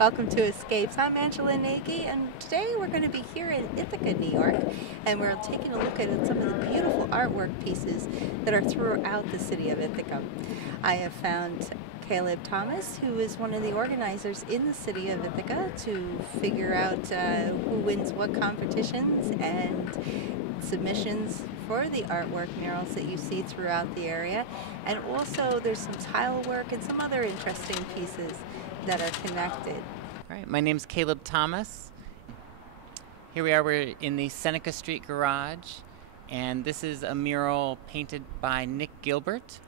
Welcome to Escapes. I'm Angela Nagy, and today we're going to be here in Ithaca, New York, and we're taking a look at some of the beautiful artwork pieces that are throughout the city of Ithaca. I have found Caleb Thomas, who is one of the organizers in the city of Ithaca, to figure out who wins what competitions and submissions for the artwork murals that you see throughout the area. And also there's some tile work and some other interesting pieces that are connected. All right, my name's Caleb Thomas. Here we are, we're in the Seneca Street garage, and this is a mural painted by Nick Gilbert,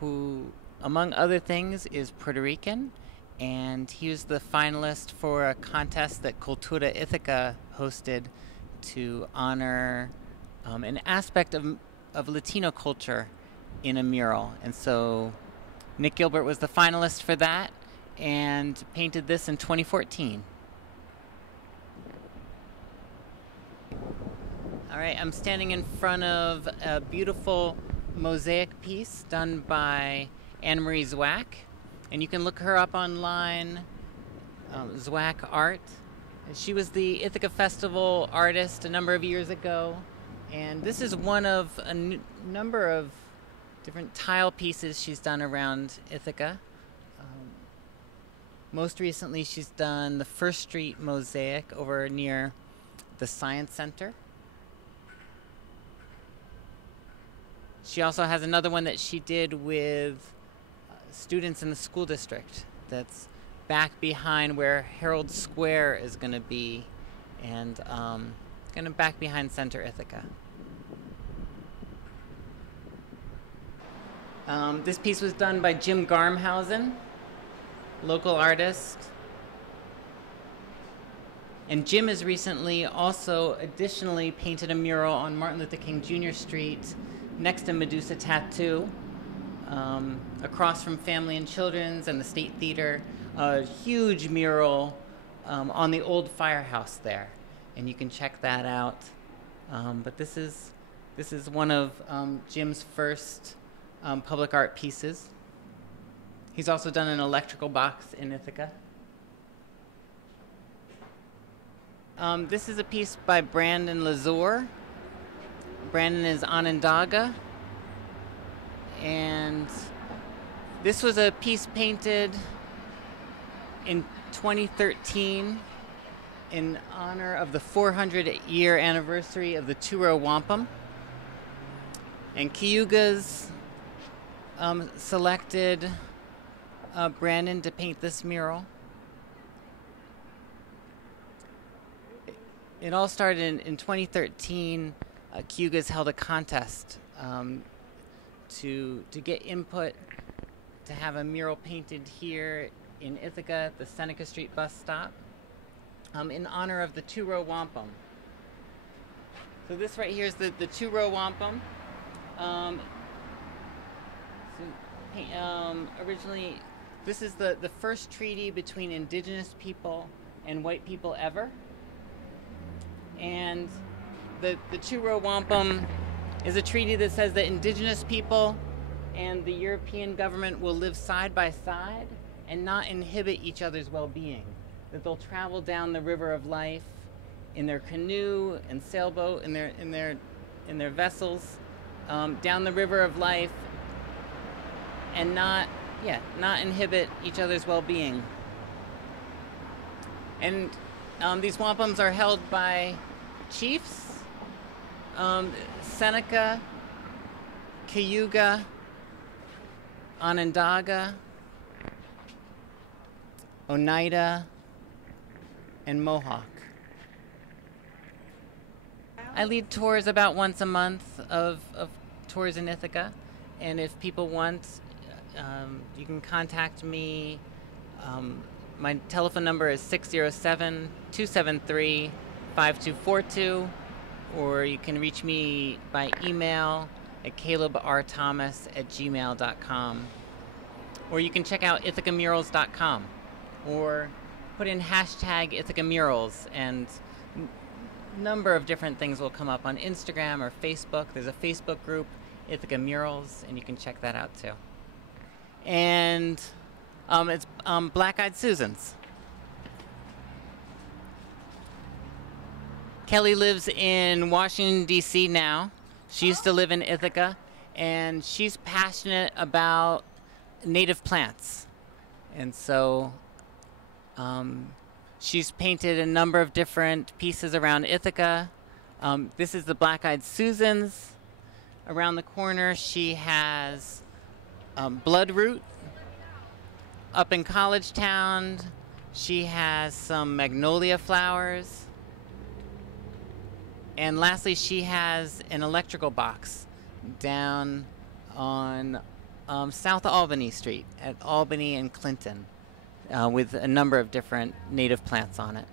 who, among other things, is Puerto Rican, and he was the finalist for a contest that Cultura Ithaca hosted to honor an aspect of Latino culture in a mural. And so Nick Gilbert was the finalist for that and painted this in 2014. All right, I'm standing in front of a beautiful mosaic piece done by Anne-Marie Zwack, and you can look her up online, Zwack Art. She was the Ithaca Festival artist a number of years ago, and this is one of a number of different tile pieces she's done around Ithaca. Most recently, she's done the First Street mosaic over near the Science Center. She also has another one that she did with students in the school district that's back behind where Herald Square is going to be, and kind of back behind Center Ithaca. This piece was done by Jim Garmhausen, local artist. And Jim has recently also additionally painted a mural on Martin Luther King Jr. Street next to Medusa Tattoo, across from Family and Children's and the State Theater, a huge mural on the old firehouse there. And you can check that out. But this is one of Jim's first public art pieces. He's also done an electrical box in Ithaca. This is a piece by Brandon Lazur. Brandon is Onondaga. And this was a piece painted in 2013 in honor of the 400-year anniversary of the Two-Row Wampum. And Cayuga's selected Brandon to paint this mural. It all started in 2013. Cayuga's held a contest to get input to have a mural painted here in Ithaca at the Seneca Street bus stop in honor of the Two-Row Wampum. So this right here is the Two-Row Wampum. Originally, this is the first treaty between indigenous people and white people ever. And the Two-Row Wampum is a treaty that says that indigenous people and the European government will live side by side and not inhibit each other's well-being. That they'll travel down the river of life in their canoe and sailboat, in their vessels, down the river of life, and not inhibit each other's well-being. And these wampums are held by chiefs, Seneca, Cayuga, Onondaga, Oneida, and Mohawk. I lead tours about once a month of tours in Ithaca, and if people want, you can contact me. My telephone number is 607-273-5242, or you can reach me by email at calebrthomas@gmail.com. Or you can check out ithacamurals.com, or put in hashtag #IthacaMurals, and a number of different things will come up on Instagram or Facebook. There's a Facebook group, Ithaca Murals, and you can check that out too. And it's Black Eyed Susans. Kelly lives in Washington, D.C. now. She used to live in Ithaca, and she's passionate about native plants. And so she's painted a number of different pieces around Ithaca. This is the Black-Eyed Susans. Around the corner, she has bloodroot. Up in College Town, she has some magnolia flowers. And lastly, she has an electrical box down on South Albany Street at Albany and Clinton with a number of different native plants on it.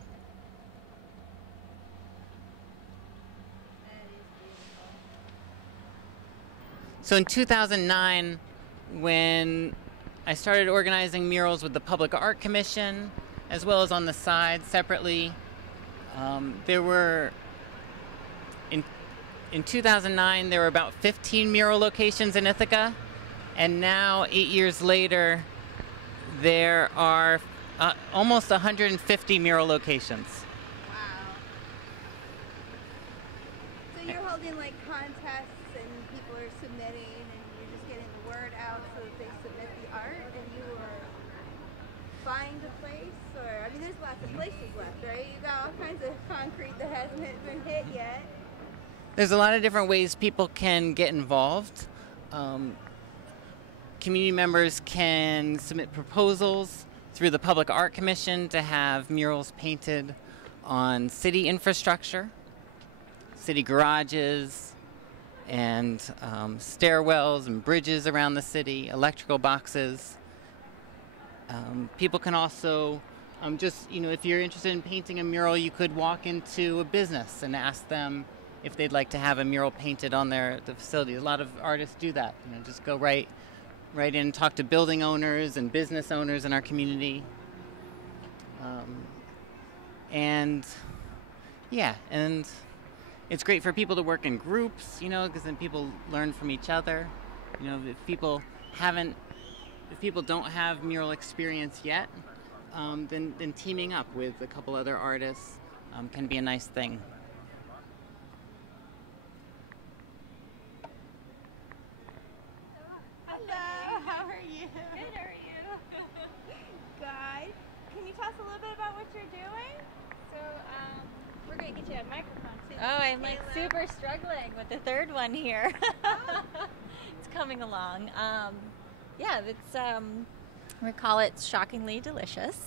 So in 2009, when I started organizing murals with the Public Art Commission, as well as on the side separately, there were in 2009, there were about 15 mural locations in Ithaca, and now, 8 years later, there are almost 150 mural locations. Wow. So you're holding like contests and people are submitting and you're just getting the word out so that they submit the art and you will find a place, or, I mean, there's lots of places left, right? You got all kinds of concrete that hasn't been hit yet. There's a lot of different ways people can get involved. Community members can submit proposals through the Public Art Commission to have murals painted on city infrastructure, city garages, and stairwells and bridges around the city, electrical boxes. People can also if you're interested in painting a mural, you could walk into a business and ask them if they'd like to have a mural painted on the facility. A lot of artists do that. Just go right in and talk to building owners and business owners in our community. And it's great for people to work in groups, because then people learn from each other. If people don't have mural experience yet, then teaming up with a couple other artists can be a nice thing. Hello, how are you? Good, how are you? Good. Can you tell us a little bit about what you're doing? So, we're going to get you a microphone. So I'm like super struggling with the third one here. It's coming along. We call it Shockingly Delicious.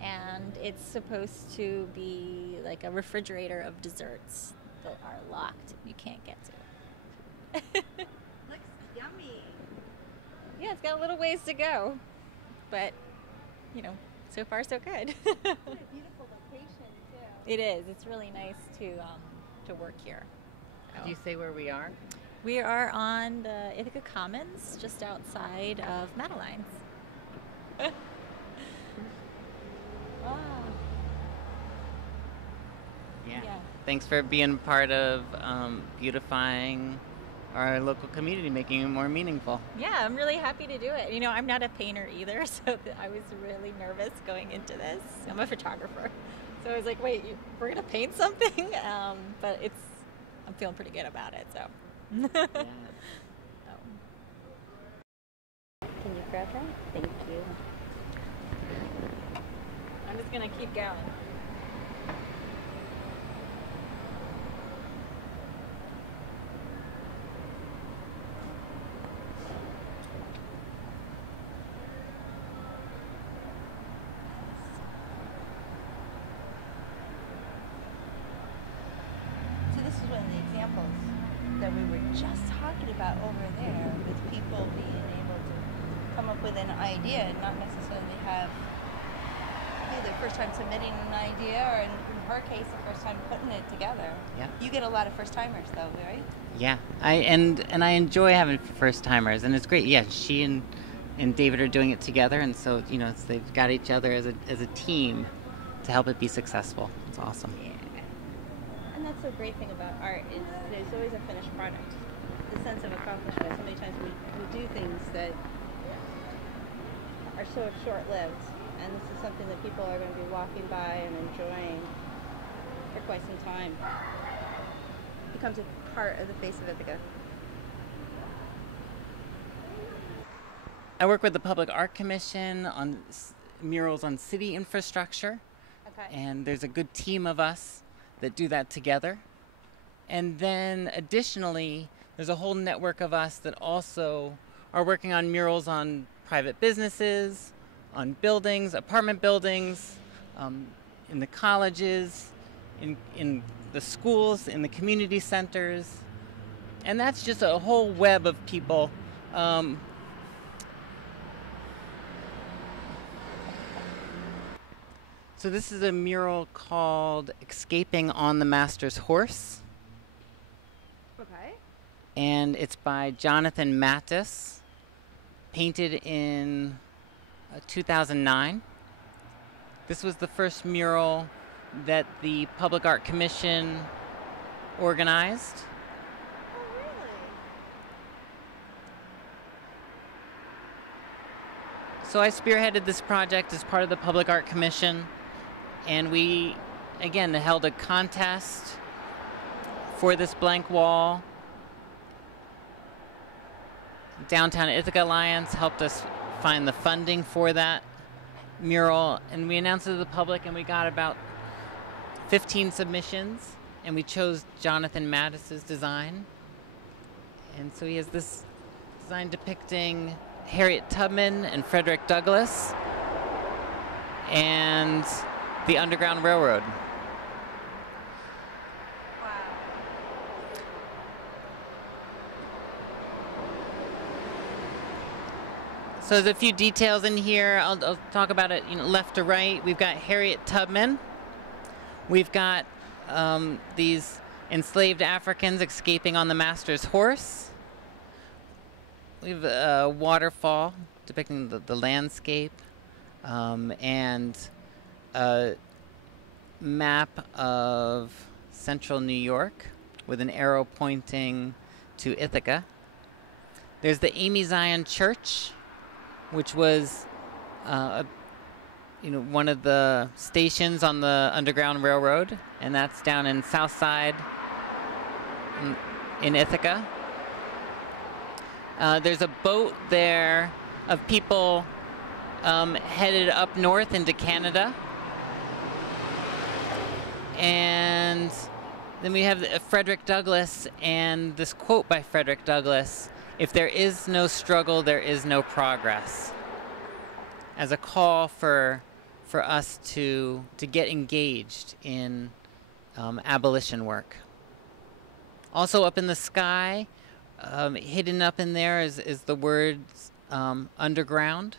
And it's supposed to be like a refrigerator of desserts that are locked and you can't get to. Looks yummy. Yeah, it's got a little ways to go. But, so far so good. What a beautiful location, too. It is. It's really nice to work here. Could you say where we are? We are on the Ithaca Commons, just outside of Madeline's. Wow. Yeah. Yeah. Thanks for being part of beautifying our local community, making it more meaningful. Yeah, I'm really happy to do it. I'm not a painter either, so I was really nervous going into this. I'm a photographer. So I was like, wait, we're going to paint something? But I'm feeling pretty good about it, so. Yeah. Can you grab that? Thank you. I'm just going to keep going. So this is one of the examples that we were just talking about over there, with people being able to come up with an idea and not necessarily have their first time submitting an idea, or in her case, the first time putting it together. Yeah. You get a lot of first timers though, right? Yeah, I enjoy having first timers, and it's great. Yeah, she and David are doing it together, and so they've got each other as a team to help it be successful. It's awesome. Yeah. And that's the great thing about art, is there's always a finished product. The sense of accomplishment. So many times we do things that are so short-lived, and this is something that people are going to be walking by and enjoying for quite some time. Becomes a part of the face of Ithaca. I work with the Public Art Commission on murals on city infrastructure. Okay. And there's a good team of us that do that together. And then additionally, there's a whole network of us that also are working on murals on private businesses, on buildings, apartment buildings, in the colleges, in the schools, in the community centers. And that's just a whole web of people. So this is a mural called Escaping on the Master's Horse. Okay. And it's by Jonathan Mattis, painted in 2009. This was the first mural that the Public Art Commission organized. Oh, really? So I spearheaded this project as part of the Public Art Commission, and we, again, held a contest for this blank wall. Downtown Ithaca Alliance helped us find the funding for that mural, and we announced it to the public, and we got about 15 submissions, and we chose Jonathan Mattis's design. And so he has this design depicting Harriet Tubman and Frederick Douglass and the Underground Railroad. Wow. So there's a few details in here. I'll talk about it, left to right. We've got Harriet Tubman. We've got these enslaved Africans escaping on the master's horse. We have a waterfall depicting the landscape, and a map of central New York with an arrow pointing to Ithaca. There's the Amy Zion Church, which was one of the stations on the Underground Railroad, and that's down in South Side in Ithaca. There's a boat there of people headed up north into Canada. And then we have Frederick Douglass and this quote by Frederick Douglass: "If there is no struggle, there is no progress," as a call for us to get engaged in abolition work. Also up in the sky, hidden up in there is the words underground,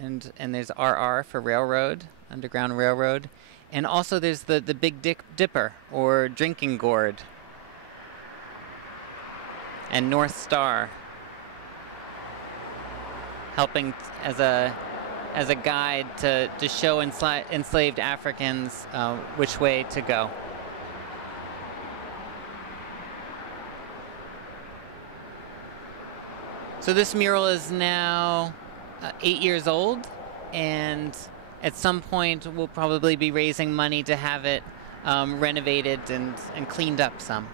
and there's RR for railroad, Underground Railroad, and also there's the Big Dipper or drinking gourd, and North Star, helping as a guide to show enslaved Africans which way to go. So this mural is now 8 years old, and at some point we'll probably be raising money to have it renovated and cleaned up some.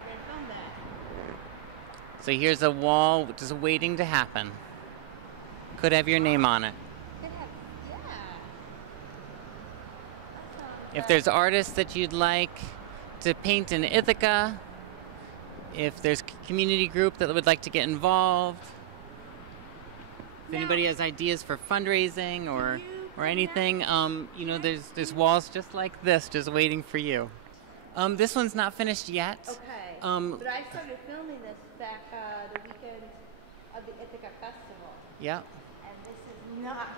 I found that. So here's a wall just waiting to happen. Could have your name on it. Yeah. If there's artists that you'd like to paint in Ithaca, if there's a community group that would like to get involved, if anybody has ideas for fundraising or anything, there's walls just like this just waiting for you. This one's not finished yet. Okay. But I started filming this back the weekend of the Ithaca Festival. Yep. And this is not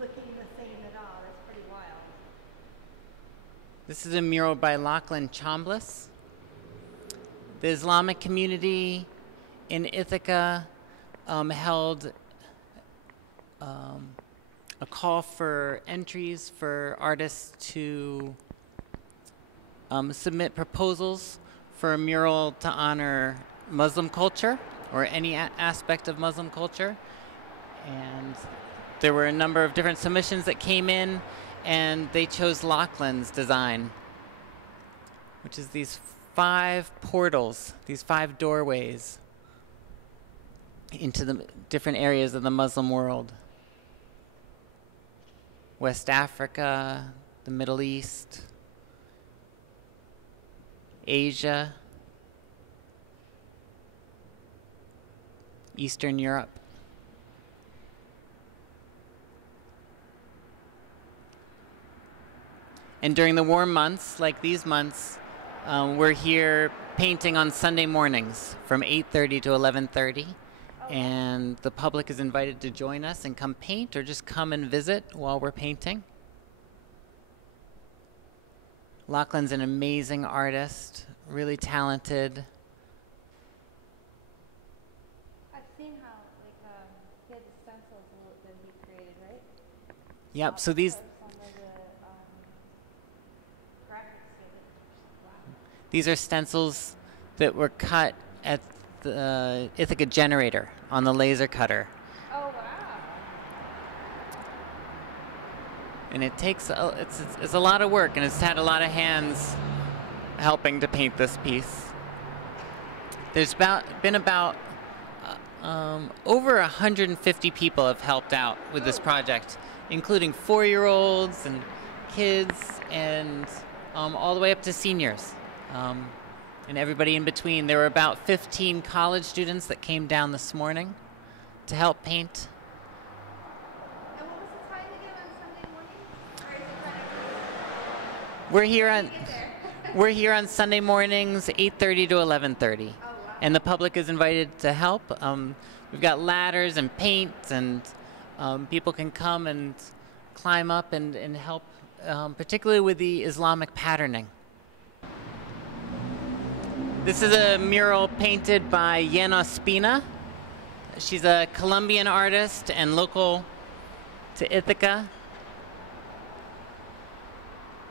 looking the same at all. That's pretty wild. This is a mural by Lachlan Chambliss. The Islamic community in Ithaca held a call for entries for artists to submit proposals for a mural to honor Muslim culture or any aspect of Muslim culture. And there were a number of different submissions that came in, and they chose Lachlan's design which is these 5 portals, these 5 doorways into the different areas of the Muslim world. West Africa, the Middle East, Asia, Eastern Europe. And during the warm months, like these months, we're here painting on Sunday mornings from 8:30 to 11:30. And the public is invited to join us and come paint or just come and visit while we're painting. Lachlan's an amazing artist, really talented. I've seen how, he had the stencils that he created, right? Yep, so these are stencils that were cut at the Ithaca generator on the laser cutter. Oh, wow. And it takes, it's a lot of work, and it's had a lot of hands helping to paint this piece. There's been about over 150 people have helped out with this project, including 4-year-olds and kids and all the way up to seniors. And everybody in between. There were about 15 college students that came down this morning to help paint. And what was the time again on Sunday morning? We're here on Sunday mornings, 8:30 to 11:30. Oh, wow. And the public is invited to help. We've got ladders and paint, and people can come and climb up and help, particularly with the Islamic patterning. This is a mural painted by Yena Spina. She's a Colombian artist and local to Ithaca.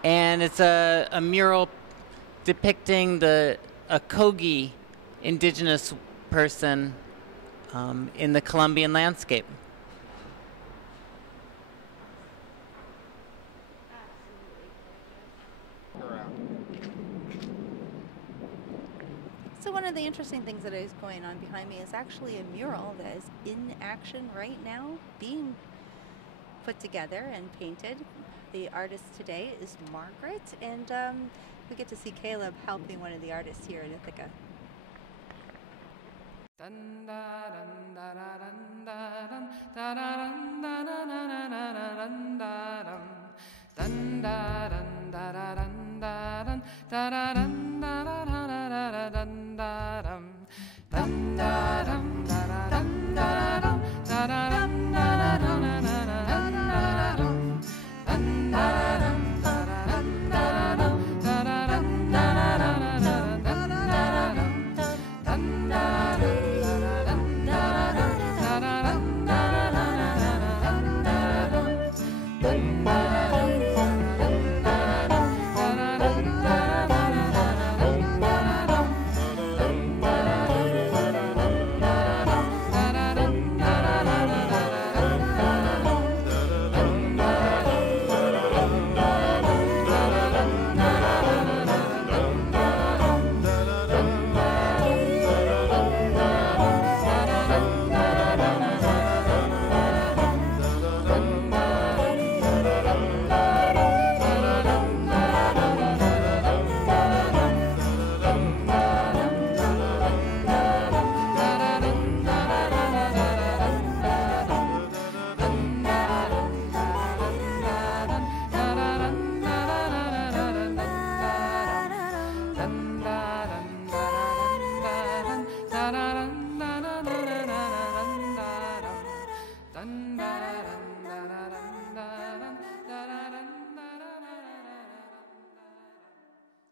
And it's a mural depicting a Kogi indigenous person in the Colombian landscape. So one of the interesting things that is going on behind me is actually a mural that is in action right now, being put together and painted. The artist today is Margaret, and we get to see Caleb helping one of the artists here in Ithaca.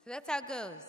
So that's how it goes.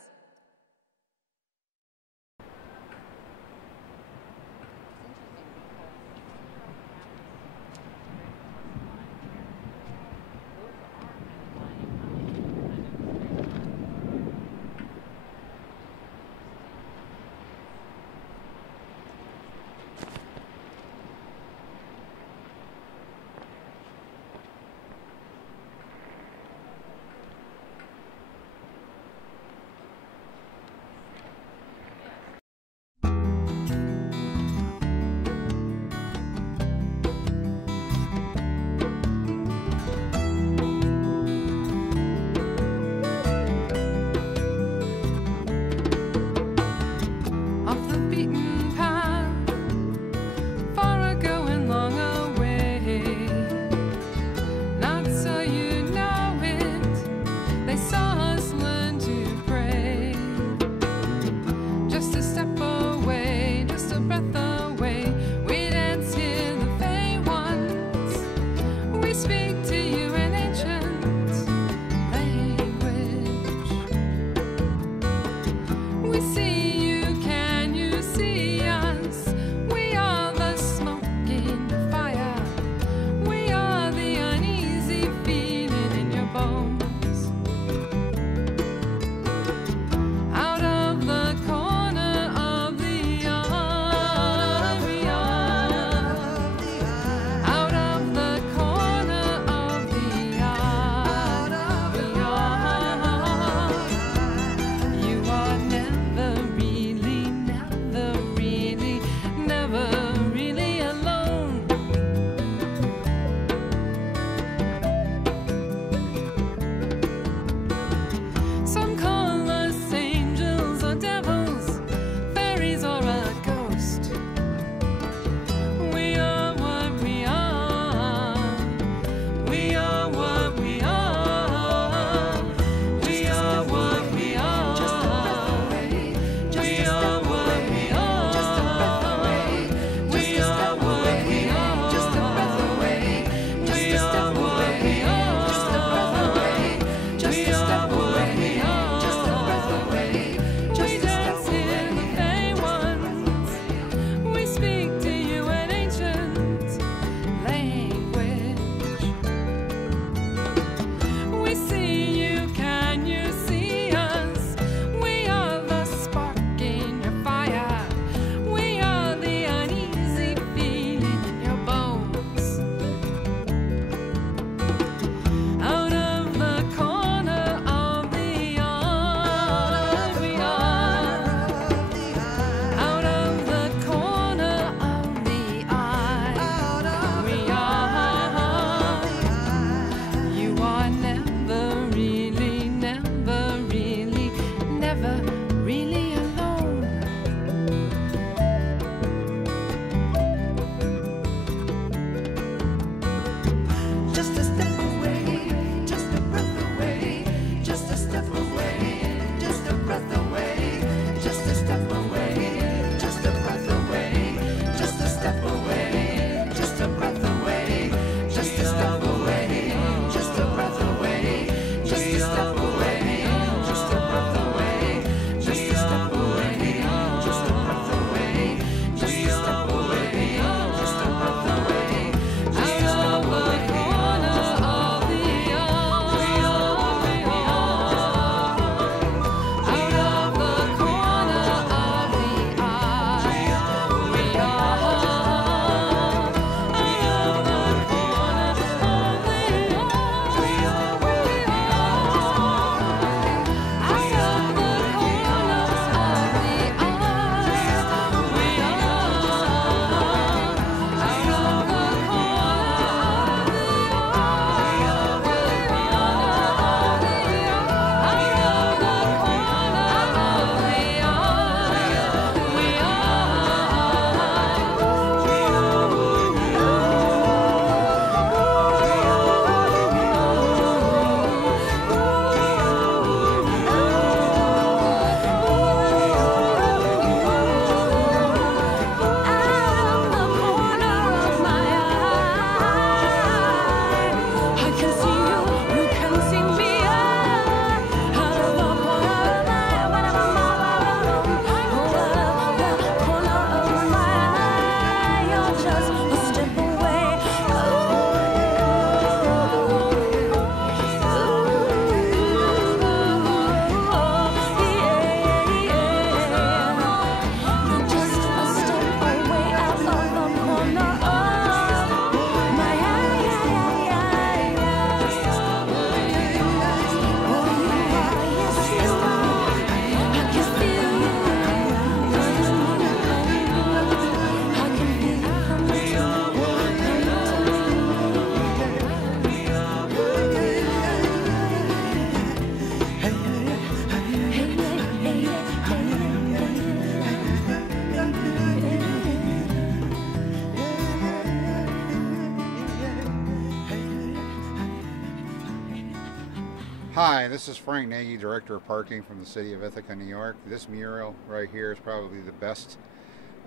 Hi, this is Frank Nagy, Director of Parking from the City of Ithaca, New York. This mural right here is probably the best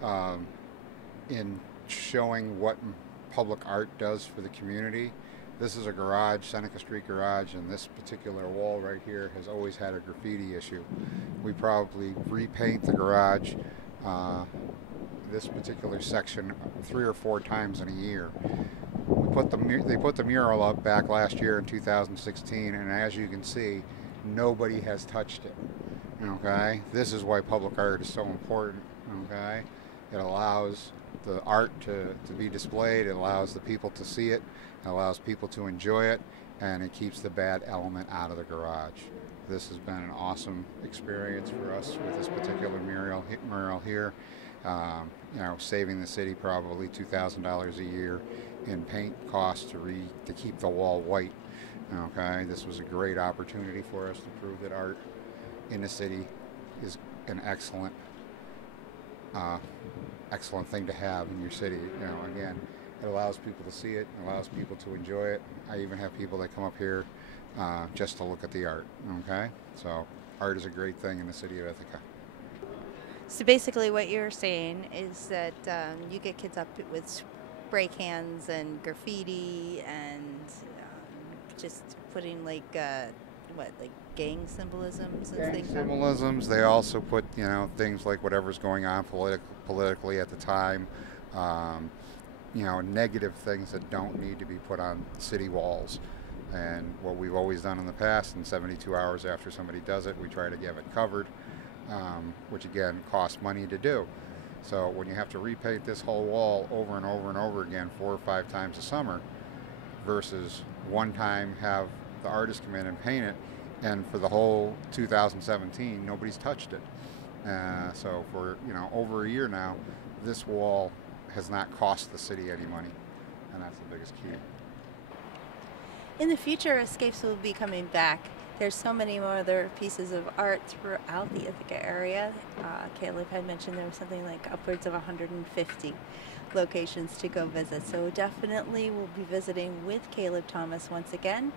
um, in showing what public art does for the community. This is a garage, Seneca Street garage, and this particular wall right here has always had a graffiti issue. We probably repaint the garage, this particular section, 3 or 4 times in a year. They put the mural up back last year in 2016, and as you can see, nobody has touched it. Okay, this is why public art is so important. Okay, it allows the art to be displayed. It allows the people to see it. It allows people to enjoy it, and it keeps the bad element out of the garage. This has been an awesome experience for us with this particular mural here. Saving the city probably $2,000 a year in paint costs to keep the wall white. Okay, this was a great opportunity for us to prove that art in the city is an excellent thing to have in your city. Again, it allows people to see it, it allows people to enjoy it. I even have people that come up here just to look at the art. Okay, so art is a great thing in the city of Ithaca. So basically what you're saying is that you get kids up with spray cans and graffiti and just putting like gang symbolisms and things. Symbolisms. They also put things like whatever's going on politically at the time. Negative things that don't need to be put on city walls. And what we've always done in the past, in 72 hours after somebody does it, we try to get it covered, which again costs money to do. So when you have to repaint this whole wall over and over and over again 4 or 5 times a summer versus one time have the artist come in and paint it, and for the whole 2017 nobody's touched it. So for over a year now, this wall has not cost the city any money, and that's the biggest key. In the future, Escapes will be coming back. There's so many more other pieces of art throughout the Ithaca area. Caleb had mentioned there was something like upwards of 150 locations to go visit. So definitely we'll be visiting with Caleb Thomas once again,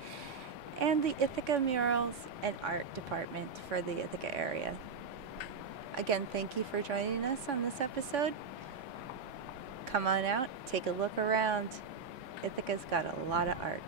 and the Ithaca Murals and Art Department for the Ithaca area. Again, thank you for joining us on this episode. Come on out, take a look around. Ithaca's got a lot of art.